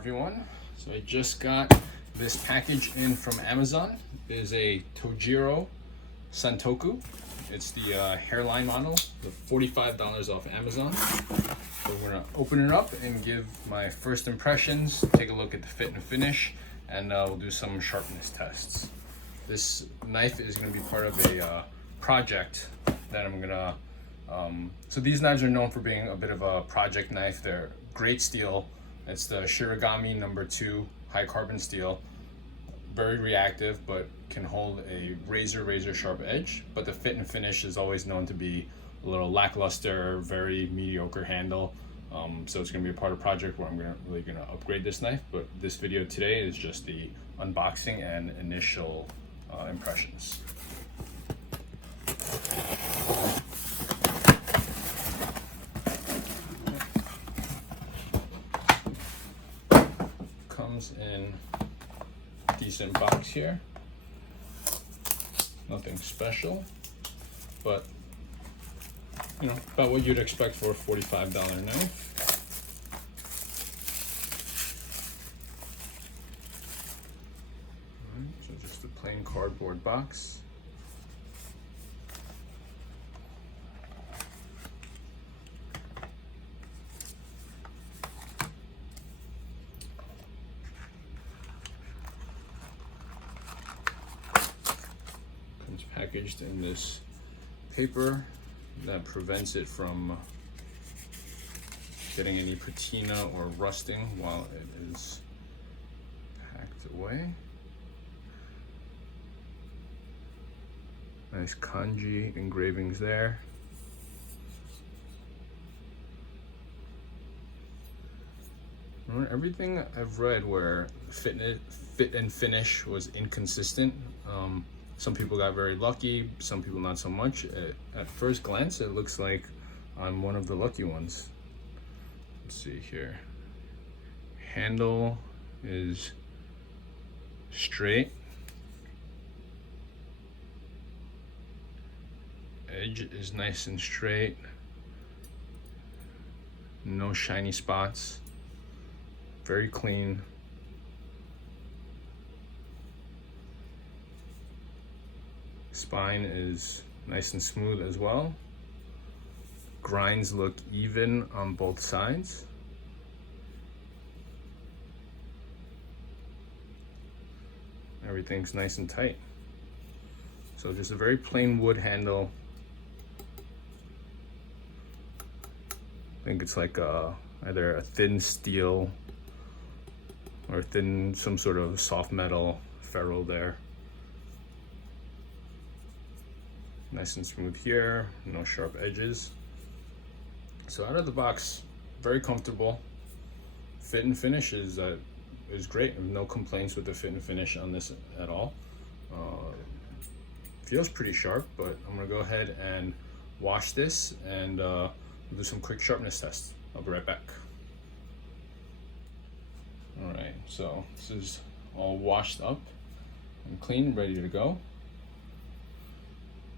everyone. So I just got this package in from Amazon. It is a Tojiro Santoku. It's the hairline model, the $45 off Amazon. So we're gonna open it up and give my first impressions, take a look at the fit and finish, and we'll do some sharpness tests. This knife is gonna be part of a project that I'm gonna, so these knives are known for being a bit of a project knife. They're great steel. It's the Shirogami #2 high carbon steel. Very reactive, but can hold a razor sharp edge. But the fit and finish is always known to be a little lackluster, very mediocre handle. So it's gonna be a part of a project where I'm really gonna upgrade this knife. But this video today is just the unboxing and initial impressions. Comes in a decent box here. Nothing special, but you know, about what you'd expect for a $45 knife. So just a plain cardboard box. Comes packaged in this paper that prevents it from getting any patina or rusting while it is packed away. Nice kanji engravings there. Remember, everything I've read where fit and finish was inconsistent. Some people got very lucky, some people not so much. At first glance, it looks like I'm one of the lucky ones. Let's see here. Handle is straight. Edge is nice and straight. No shiny spots. Very clean. Spine is nice and smooth as well. Grinds look even on both sides. Everything's nice and tight. So just a very plain wood handle. I think it's like either a thin steel or thin some sort of soft metal ferrule there. Nice and smooth here, no sharp edges. So out of the box, very comfortable. Fit and finish is great. No complaints with the fit and finish on this at all. Feels pretty sharp, but I'm gonna go ahead and wash this and we'll do some quick sharpness tests. I'll be right back. All right, so this is all washed up and clean, ready to go.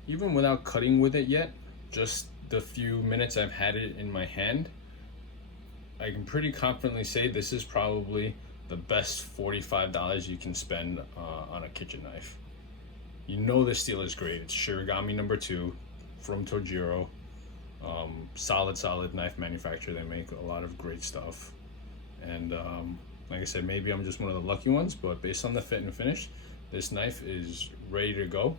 Even without cutting with it yet, just the few minutes I've had it in my hand, I can pretty confidently say this is probably the best $45 you can spend on a kitchen knife. You know the steel is great. It's Shirogami #2 from Tojiro. Solid knife manufacturer. They make a lot of great stuff. And like I said, maybe I'm just one of the lucky ones, but based on the fit and finish, this knife is ready to go.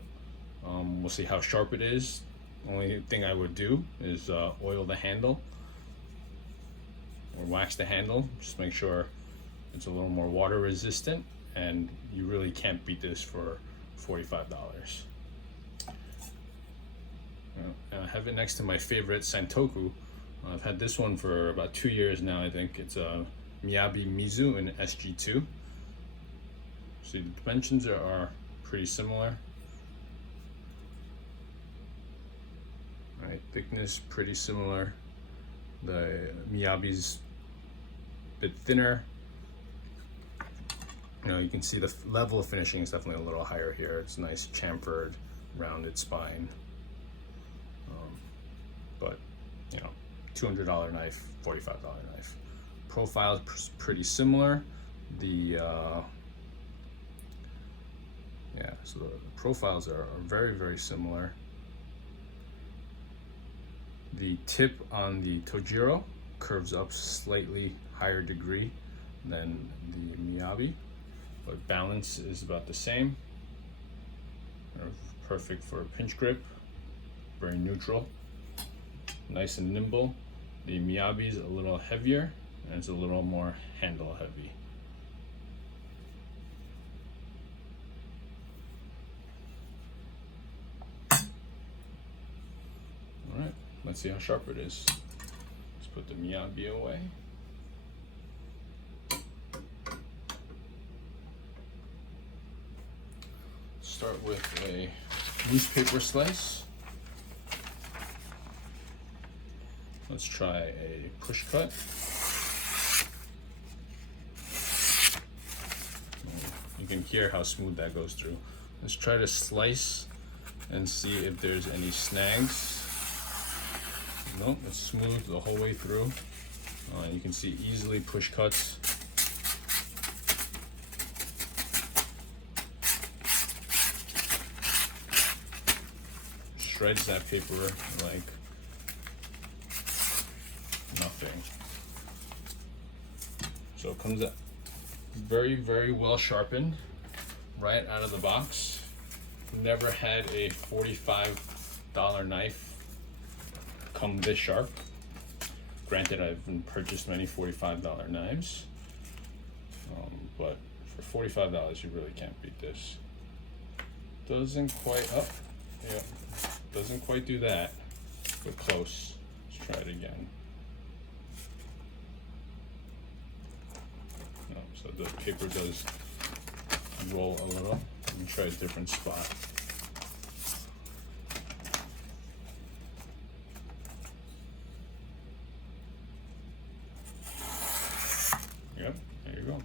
We'll see how sharp it is. Only thing I would do is oil the handle or wax the handle. Just make sure it's a little more water resistant, and you really can't beat this for $45. I have it next to my favorite Santoku. I've had this one for about 2 years now, I think. It's a Miyabi Mizu in SG2. See, the dimensions are pretty similar. All right, thickness pretty similar. The Miyabi's a bit thinner. You know, you can see the level of finishing is definitely a little higher here. It's nice chamfered, rounded spine. But you know, $200 knife, $45 knife. profile is pretty similar. So the profiles are very, very similar. The tip on the Tojiro curves up slightly higher degree than the Miyabi, but balance is about the same. Perfect for a pinch grip, very neutral, nice and nimble. The Miyabi is a little heavier and it's a little more handle heavy. Alright, let's see how sharp it is. Let's put the Miyabi away. Start with a newspaper slice. Let's try a push cut. You can hear how smooth that goes through. Let's try to slice and see if there's any snags. Nope, it's smooth the whole way through. You can see easily push cuts. Shreds that paper like nothing. So it comes out very, very well sharpened right out of the box. Never had a $45 knife come this sharp. Granted, I've purchased many $45 knives, but for $45 you really can't beat this. Doesn't quite doesn't quite do that, but close. Let's try it again. No, so the paper does roll a little. Let me try a different spot. Yep, there you go. All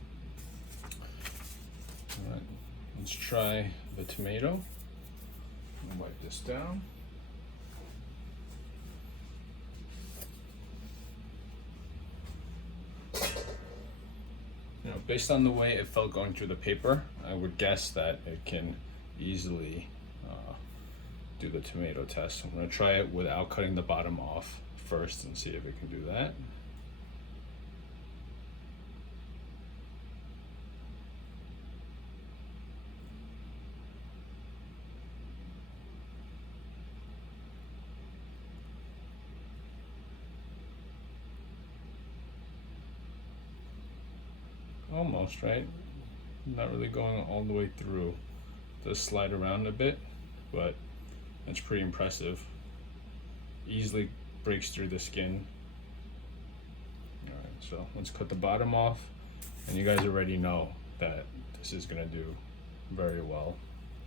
right, let's try the tomato. Wipe this down. Based on the way it felt going through the paper, I would guess that it can easily do the tomato test. I'm going to try it without cutting the bottom off first and see if it can do that. Almost, right? Not really going all the way through. It does slide around a bit, but that's pretty impressive. Easily breaks through the skin. Alright, so let's cut the bottom off, and you guys already know that this is gonna do very well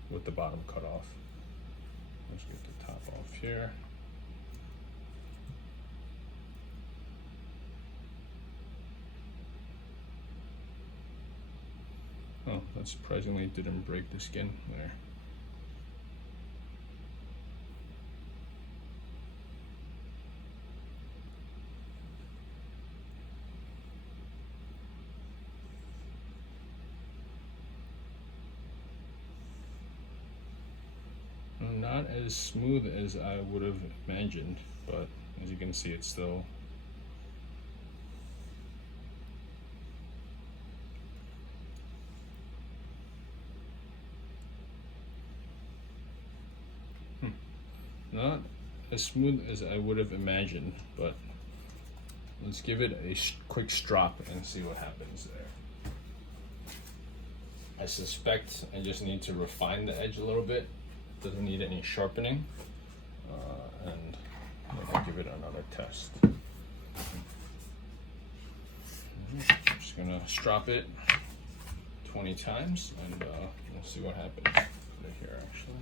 with the bottom cut off. Let's get the top off here. Oh, that surprisingly didn't break the skin there. Not as smooth as I would have imagined, but as you can see, it's still not as smooth as I would have imagined, but let's give it a quick strop and see what happens there. I suspect I just need to refine the edge a little bit. Doesn't need any sharpening, and I'll give it another test. I'm just gonna strop it 20 times and we'll see what happens. Put it here actually.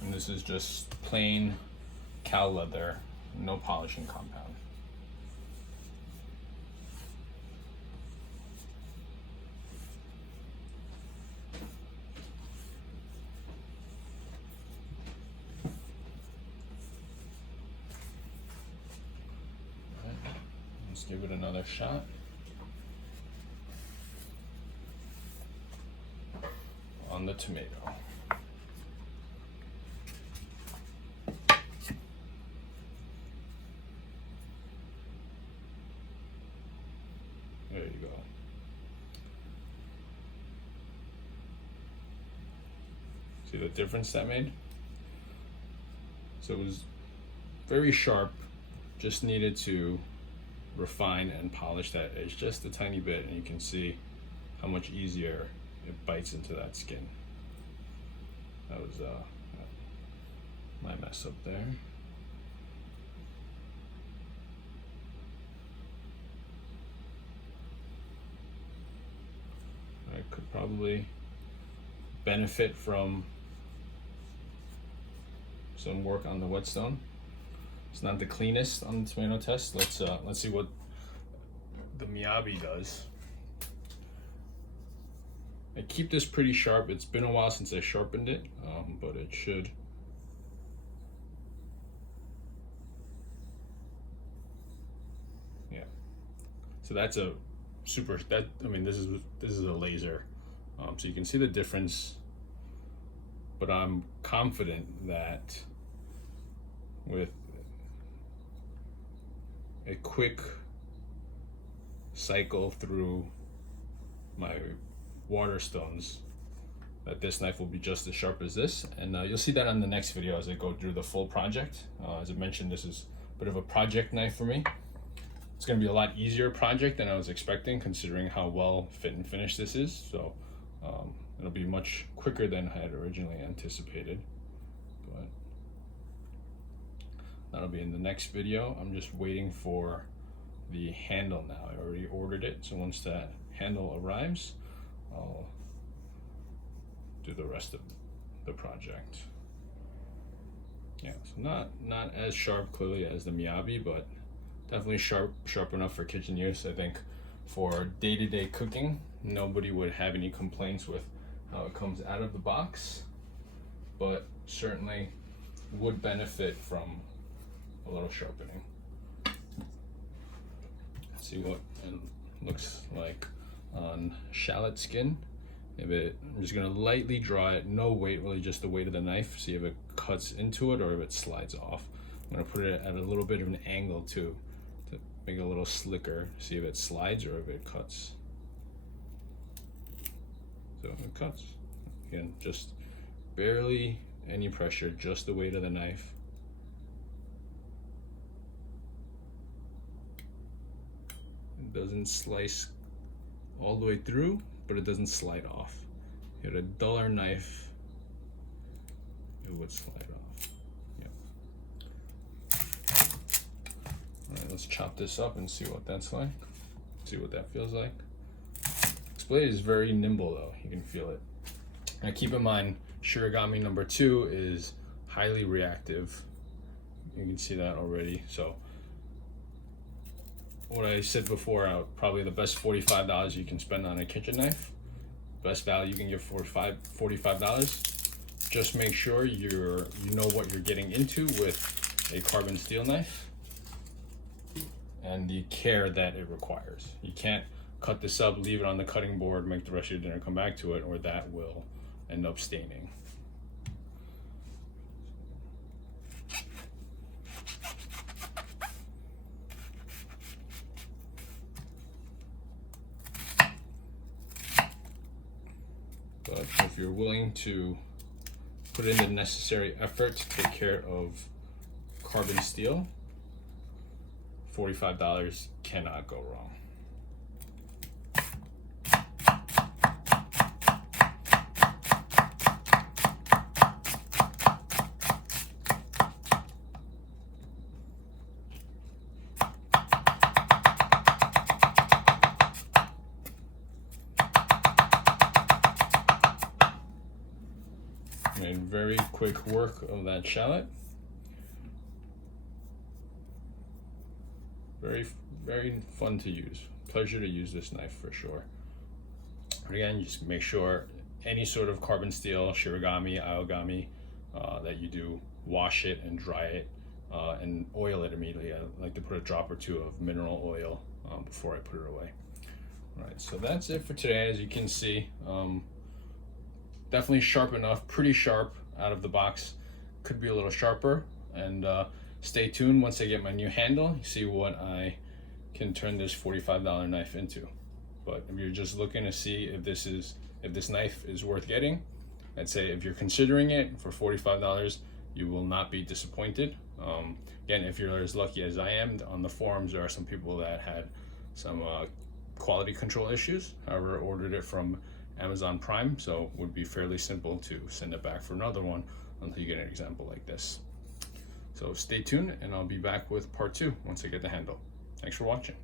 And this is just plain cow leather, no polishing compound. Let's give it another shot. On the tomato. There you go. See the difference that made? So it was very sharp, just needed to refine and polish that edge just a tiny bit, and you can see how much easier it bites into that skin. That was my mess up there. I could probably benefit from some work on the whetstone. It's not the cleanest on the tomato test. Let's see what the Miyabi does. I keep this pretty sharp. It's been a while since I sharpened it, but it should. Yeah. So that's a super. I mean, this is a laser, so you can see the difference. But I'm confident that with a quick cycle through my water stones, that this knife will be just as sharp as this, and you'll see that on the next video as I go through the full project. As I mentioned, this is a bit of a project knife for me. It's going to be a lot easier project than I was expecting, considering how well fit and finished this is. So it'll be much quicker than I had originally anticipated, but that'll be in the next video. I'm just waiting for the handle now. I already ordered it, so once that handle arrives, I'll do the rest of the project. Yeah, so not as sharp clearly as the Miyabi, but definitely sharp enough for kitchen use. I think for day-to-day cooking, nobody would have any complaints with how it comes out of the box, but certainly would benefit from a little sharpening. Let's see what it looks like on shallot skin. I'm just gonna lightly draw it, no weight, really just the weight of the knife, see if it cuts into it or if it slides off. I'm gonna put it at a little bit of an angle too, to make it a little slicker, see if it slides or if it cuts. So it cuts. Again, just barely any pressure, just the weight of the knife. It doesn't slice all the way through, but it doesn't slide off. If you had a duller knife, it would slide off. Yeah. All right, let's chop this up and see what that's like. See what that feels like. This blade is very nimble though, you can feel it. Now keep in mind, Shirogami number 2 is highly reactive. You can see that already. So what I said before, probably the best $45 you can spend on a kitchen knife. Best value you can get for $45. Just make sure you know what you're getting into with a carbon steel knife and the care that it requires. You can't cut this up, leave it on the cutting board, make the rest of your dinner, come back to it, or that will end up staining. But if you're willing to put in the necessary effort to take care of carbon steel, $45 cannot go wrong. Made very quick work of that shallot. Very fun to use. Pleasure to use this knife for sure. But again, just make sure any sort of carbon steel, shirogami, aogami, that you do wash it and dry it and oil it immediately. I like to put a drop or two of mineral oil before I put it away. All right, so that's it for today. As you can see, definitely sharp enough, pretty sharp out of the box. Could be a little sharper, and stay tuned once I get my new handle. You see what I can turn this $45 knife into. But if you're just looking to see if this knife is worth getting, I'd say if you're considering it for $45, you will not be disappointed. Again, if you're as lucky as I am, on the forums there are some people that had some quality control issues. However, ordered it from Amazon Prime, so it would be fairly simple to send it back for another one until you get an example like this. So stay tuned, and I'll be back with part 2 once I get the handle. Thanks for watching.